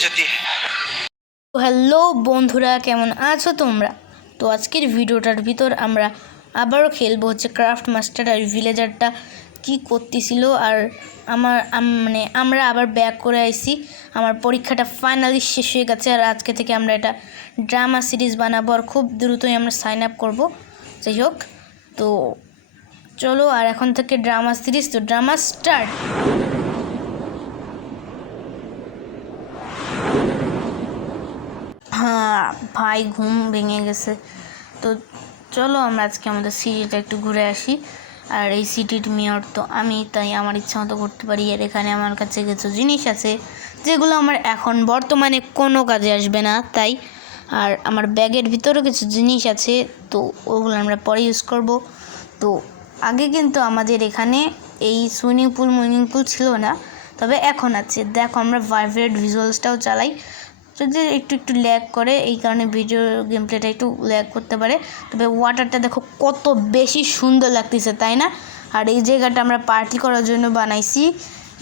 बेइज्जती है। হ্যালো বন্ধুরা, কেমন আছো তোমরা? তো আজকের ভিডিওটার ভিতর আমরা আবারও খেলবো হচ্ছে ক্রাফট মাস্টার আর ভিলেজারটা কি করতেছিল। আর আমরা আবার ব্যাক করে আইছি। আমার পরীক্ষাটা ফাইনালি শেষ হয়ে গেছে আর আজকে থেকে আমরা এটা ড্রামা সিরিজ বানাবো আর খুব দ্রুতই আমরা সাইন আপ করবো। যাই হোক, তো চলো আর এখন থেকে ড্রামা সিরিজ, তো ড্রামা স্টার্ট। হ্যাঁ ভাই, ঘুম ভেঙে গেছে। তো চলো আমরা আজকে আমাদের সিটিটা একটু ঘুরে আসি। আর এই সিটির মেয়র তো আমি, তাই আমার ইচ্ছা মতো করতে পারি। আর এখানে আমার কাছে কিছু জিনিস আছে যেগুলো আমার এখন বর্তমানে কোনো কাজে আসবে না, তাই। আর আমার ব্যাগের ভিতরেও কিছু জিনিস আছে, তো ওগুলো আমরা পরে ইউজ করব। তো আগে কিন্তু আমাদের এখানে এই সুইমিং পুল ছিল না, তবে এখন আছে। দেখো, আমরা ভাইব্রেট ভিজুয়ালসটাও চালাই, যদি একটু একটু ল্যাগ করে, এই কারণে ভিডিও গেম প্লেটা একটু ল্যাগ করতে পারে। তবে ওয়াটারটা দেখো কত বেশি সুন্দর লাগতেছে, তাই না? আর এই জায়গাটা আমরা পার্টি করার জন্য বানাইছি।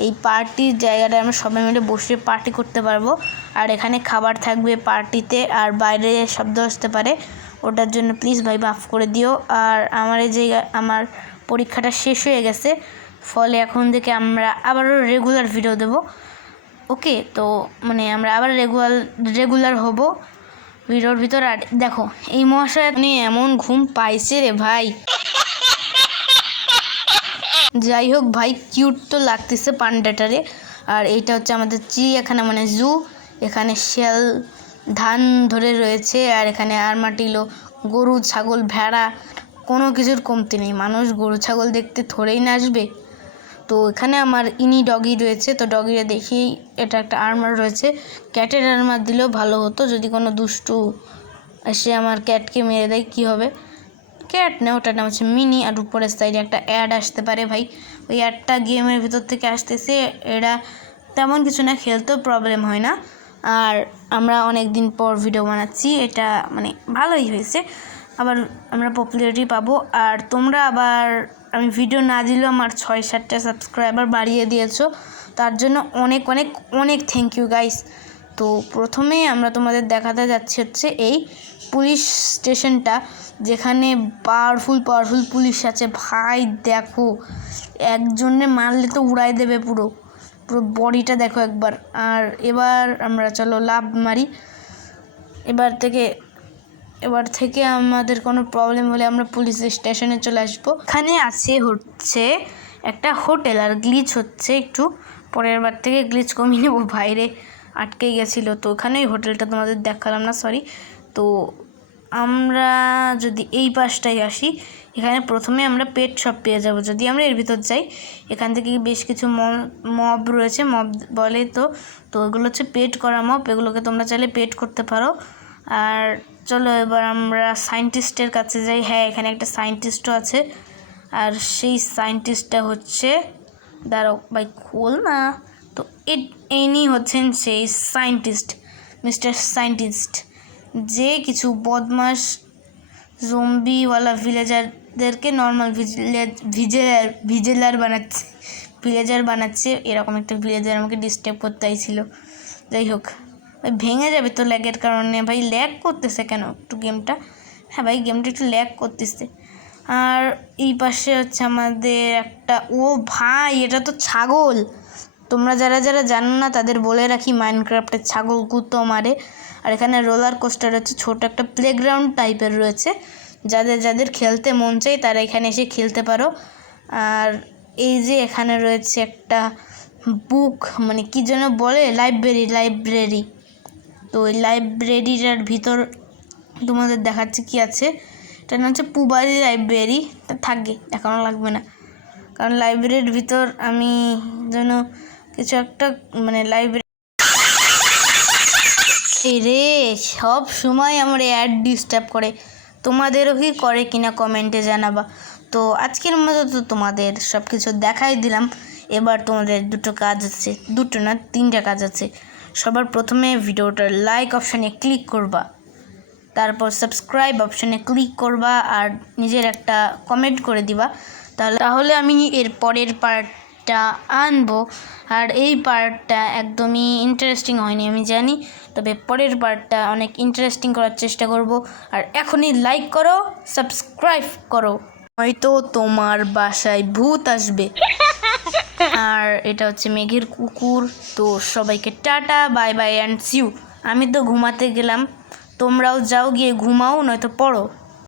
এই পার্টির জায়গাটা আমরা সবাই মিলে বসে পার্টি করতে পারবো। আর এখানে খাবার থাকবে পার্টিতে, আর বাইরে শব্দ আসতে পারে, ওটার জন্য প্লিজ ভাই মাফ করে দিও। আর আমার এই জায়গা, আমার পরীক্ষাটা শেষ হয়ে গেছে, ফলে এখন থেকে আমরা আবারও রেগুলার ভিডিও দেবো। ওকে, তো আমরা আবার রেগুলার হব ভিডিওর ভিতর। আর দেখো, এই মহাশয় এমন ঘুম পাইছে রে ভাই। যাই হোক ভাই, কিউট তো লাগতেছে পান্ডাটারে। আর এইটা হচ্ছে আমাদের চিড়িয়াখানা, জু। এখানে শেল ধান ধরে রয়েছে, আর এখানে আর্মাটিলো, গরু, ছাগল, ভেড়া, কোনো কিছুর কমতি নেই। মানুষ গরু ছাগল দেখতে থোড়েই না আসবে। তো এখানে আমার ইনি ডগি রয়েছে, তো ডগিরে দেখি এটা একটা আর্মার রয়েছে। ক্যাটের আর্মার দিলেও ভালো হতো, যদি কোনো দুষ্টু এসে আমার ক্যাটকে মেরে দেয় কী হবে। ক্যাট না, ওটার নাম হচ্ছে মিনি। আর উপরের সাইডে একটা অ্যাড আসতে পারে ভাই, ওই অ্যাডটা গেমের ভিতর থেকে আসতেছে। এরা তেমন কিছু না, খেলতেও প্রবলেম হয় না। আর আমরা অনেক দিন পর ভিডিও বানাচ্ছি, এটা ভালোই হয়েছে। আবার আমরা পপুলারিটি পাবো। আর তোমরা আবার, আমি ভিডিও না দিলেও আমার 6-7টা সাবস্ক্রাইবার বাড়িয়ে দিয়েছো, তার জন্য অনেক অনেক অনেক থ্যাংক ইউ গাইস। তো প্রথমেই আমরা তোমাদের দেখাতে যাচ্ছি হচ্ছে এই পুলিশ স্টেশনটা, যেখানে পাওয়ারফুল পুলিশ আছে ভাই। দেখো, একজনে মারলে তো উড়াই দেবে পুরো বডিটা, দেখো একবার। আর এবার আমরা চলো লাভ মারি। এবার থেকে আমাদের কোনো প্রবলেম হলে আমরা পুলিশ স্টেশনে চলে আসবো। এখানে আছে হচ্ছে একটা হোটেল, আর গ্লিচ হচ্ছে একটু, পরের বার থেকে গ্লিচ কমিয়ে নেবো। বাইরে আটকে গেছিলো, তো ওখানে ওই হোটেলটা তোমাদের দেখালাম না, সরি। তো আমরা যদি এই পাশটায় আসি, এখানে প্রথমে আমরা পেট শপ পেয়ে যাব যদি আমরা এর ভিতর যাই। এখান থেকে বেশ কিছু মব রয়েছে, মব বলে তো এগুলো হচ্ছে পেট করা মব, এগুলোকে তোমরা চাইলে পেট করতে পারো। আর চলো এবার আমরা সায়েন্টিস্টের কাছে যাই। হ্যাঁ, এখানে একটা সায়েন্টিস্টও আছে, আর সেই সায়েন্টিস্টটা হচ্ছে, দাঁড়াও ভাই খোল না। তো ইনি হচ্ছেন সেই সায়েন্টিস্ট, মিস্টার সায়েন্টিস্ট, যে কিছু বদমাস জম্বিওয়ালা ভিলেজারদেরকে নর্মাল ভিলেজার বানাচ্ছে। এরকম একটা ভিলেজার আমাকে ডিস্টার্ব করতে আইছিল। যাই হোক ভাই, ভেঙে যাবে তো ল্যাগের কারণে। ভাই ল্যাগ করতেছে কেন একটু গেমটা? হ্যাঁ ভাই, গেমটা একটু ল্যাগ করতেছে। আর এই পাশে হচ্ছে আমাদের একটা, ও ভাই এটা তো ছাগল। তোমরা যারা যারা জানো না তাদের বলে রাখি, মাইনক্রাফটের ছাগল কুতো মারে। আর এখানে রোলার কোস্টার হচ্ছে, ছোট একটা প্লেগ্রাউন্ড টাইপের রয়েছে, যাদের যাদের খেলতে মন চাই তারা এখানে এসে খেলতে পারো। আর এই যে এখানে রয়েছে একটা বুক, কি যেন বলে, লাইব্রেরি। তো ওই লাইব্রেরিটার ভিতর তোমাদের দেখাচ্ছে কি আছে। এটা নাম হচ্ছে পুবালি লাইব্রেরি, থাকবে, দেখানো লাগবে না, কারণ লাইব্রেরির ভিতর আমি যেন কিছু একটা লাইব্রেরি রে, সব সময় আমার অ্যাড ডিস্টার্ব করে। তোমাদেরও কি করে কিনা কমেন্টে জানাবা। তো আজকের মতো তো তোমাদের সব কিছু দেখাই দিলাম। এবার তোমাদের দুটো কাজ আছে, দুটো না 3টা কাজ আছে। সবার প্রথমে ভিডিওটার লাইক অপশানে ক্লিক করবা, তারপর সাবস্ক্রাইব অপশানে ক্লিক করবা, আর নিজের একটা কমেন্ট করে দিবা। তাহলে আমি এর পরের পার্ট পার্টটা আনবো। আর এই পার্টটা একদমই ইন্টারেস্টিং হয়নি আমি জানি, তবে পরের পার্টটা অনেক ইন্টারেস্টিং করার চেষ্টা করব। আর এখনই লাইক করো, সাবস্ক্রাইব করো, হয়তো তোমার বাসায় ভূত আসবে। আর এটা হচ্ছে মেঘের কুকুর। তো সবাইকে tata, bye bye and see you. আমি তো ঘুমাতে গেলাম, তোমরাও যাও, গিয়ে ঘুমাও, নয়তো পড়ো।